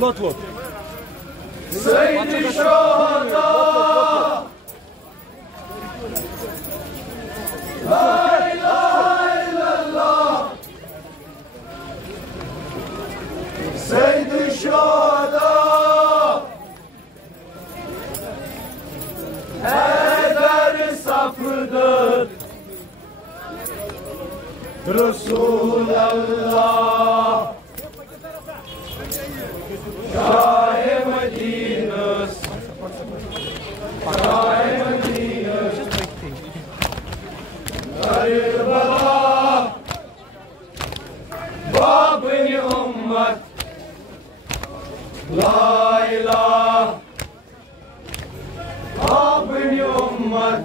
Lot. Sayyid Shuhada. La ilahe illallah. Sayyid Shuhada. Eder safıdır Resulallah. Şah-ı Medine, Şah-ı Medine, Karbala, Bab-ı ümmet, La ilahe, Bab-ı ümmet,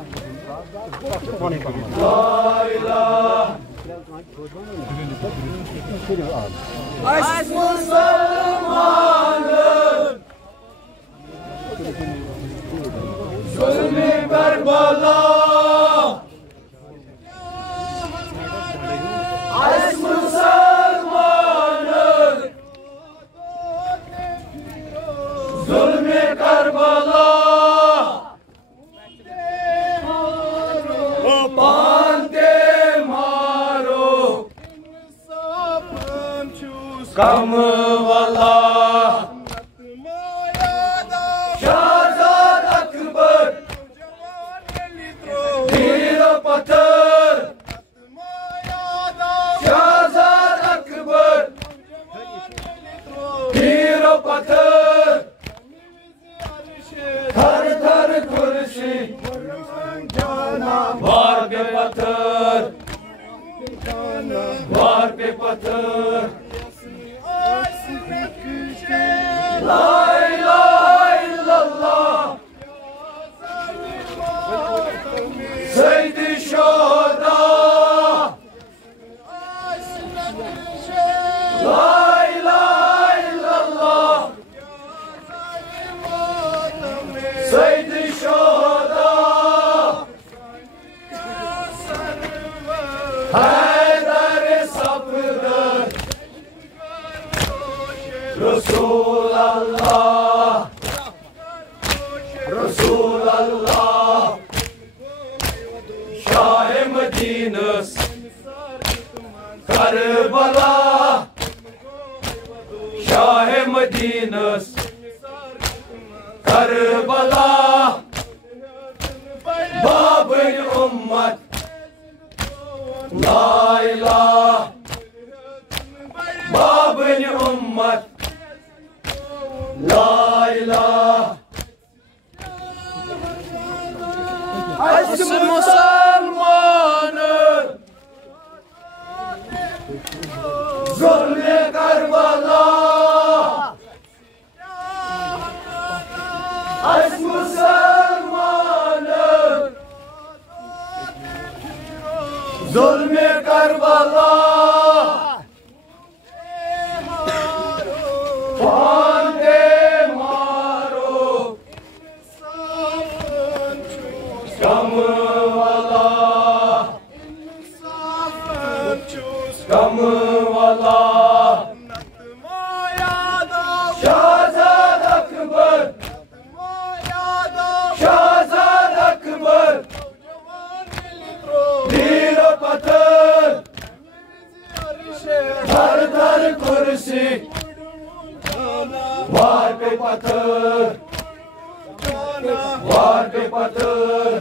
La ilahe. Aşk Müslümanın zulmü Kerbala. Aşk Müslümanın zulmü Kerbala. Kam wala Shahzad Akbar Hero Pathar Shahzad Akbar Hero Pathar Thar thar kursi Var pe pathar Var pe pathar La ilahe illallah Sayyid Shuhada. La ilahe illallah Sayyid Shuhada. Haydar sapıdır Resulallah, Resulallah, Şah-ı Medine, Karbala, Şah-ı Medine, Karbala, Bab-ı ümmet, La ilahe, Bab-ı ümmet, La ilahe. Aşk Müslümanın zulmü Kerbala. Aşk Müslümanın zulmü Kerbala. Kam wala Shahzad Akbar Shahzad Akbar Hero Pathar Thar thar kursi Var pe pathar Var pe pathar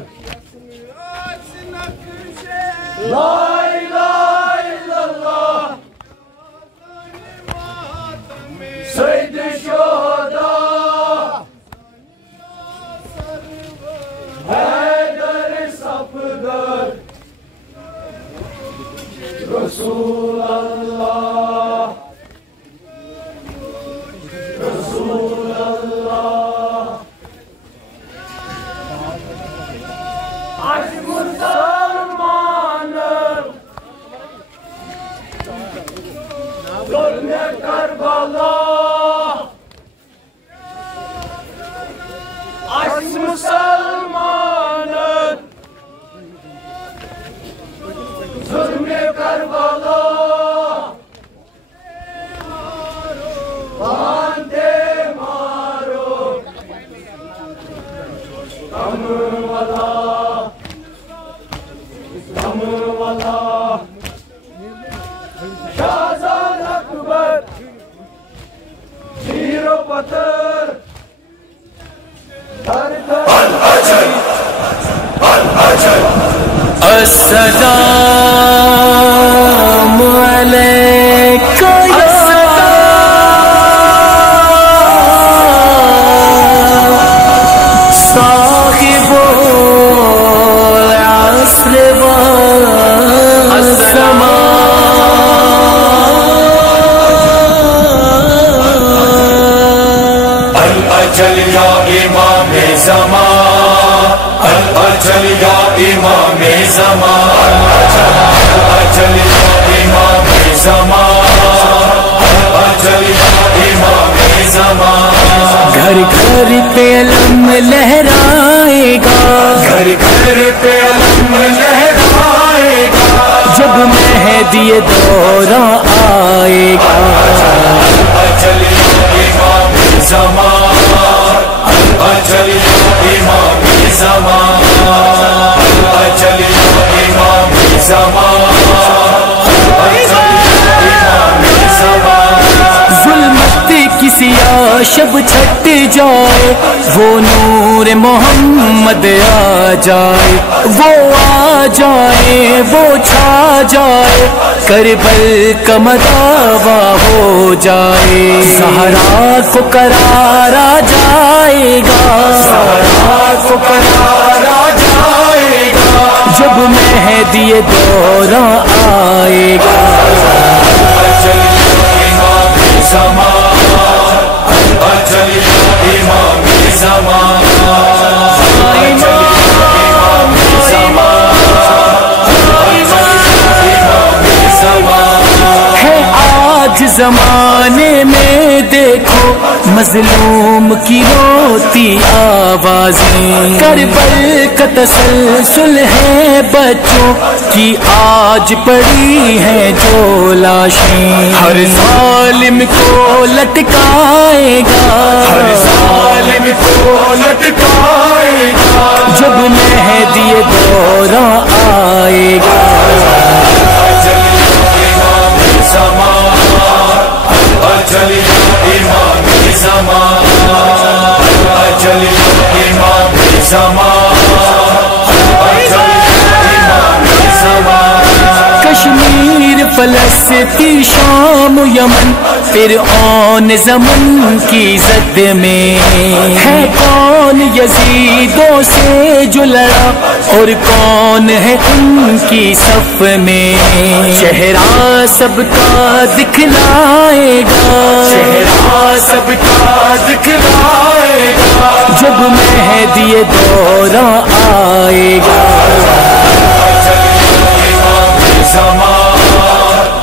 لا الہ الا اللہ سید الشہداء حیدر صفدر رسول اللہ رسول اللہ آج مسلمان ظلم کربلا آج مسلمان ظلم کربلا باندے مارو غم والا شہزاد اکبر تیر و پتھر السلام علیکم صاحب العصر والزمان الاجل یا امام زمان الاجل یا امام زمان الاجل یا امام زمان الاجل یا امام زمان گھر گھر پہ علم لہرائے گا گھر گھر پہ علم لہرائے گا جب مہدی دورہ آئے گا الاجل یا امام زمان الاجل یا امام زمان الاجل یا امام زمان الاجل یا امام زمان ظلمت کی سیاہ شب چھٹ جائے وہ نور محمد آ جائے وہ آ جائے وہ چھا جائے کربل کا مداوا ہو جائے سہرا کو قرار آ جائے گا سہرا کو قرار آ جائے گا جب مہدی دورہ آئے گا الاجل یا امام زمان الاجل یا امام زمان الاجل یا امام زمان الاجل یا امام زمان ہے آج زمانے میں دیکھو مظلوم کی روتی آوازیں کربل کا تسلسل ہے بچوں کی آج پڑی ہیں جو لاشیں ہر ظالم کو لٹکائے گا ہر ظالم کو لٹکائے گا جب مہدی دورہ آئے گا الاجل یا امام زمان الاجل یا امام زمان الاجل یا امام زمان الاجل یا امام زمان کشمیر فلسطین شام و یمن فرعون زمن کی زد میں ہے کون یزیدوں سے جو لڑا اور کون ہے ان کی صف میں چہرہ سب کا دکھلائے گا چہرہ سب کا دکھلائے گا جب مہدی دورہ آئے گا الاجل یا امام زمان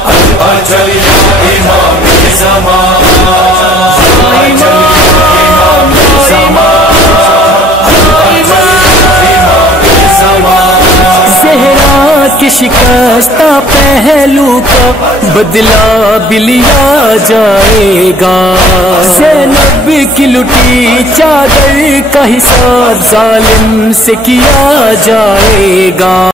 الاجل یا امام زمان الاجل یا امام زمان الاجل یا امام زمان زہرا کے شکستہ پہلو کا بدلہ بھی لیا جائے گا زینب کی لٹی چادر کا حساب ظالم سے کیا جائے گا